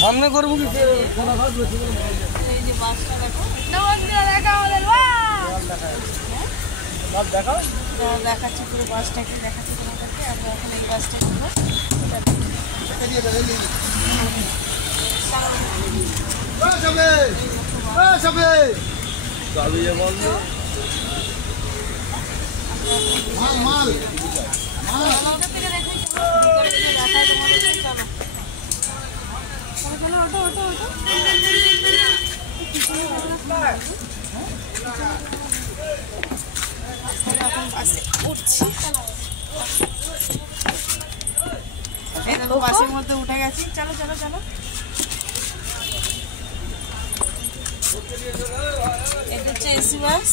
সামনে করবো কি এই যে বাসটা দেখো দেখাচ্ছি পুরো বাসটাকে দেখাচ্ছি তোমাদেরকে। আমরা এখন এই বাসটা করবো। বাসের মধ্যে উঠে গেছি। চলো চলো চলো। এটা হচ্ছে এসি বাস।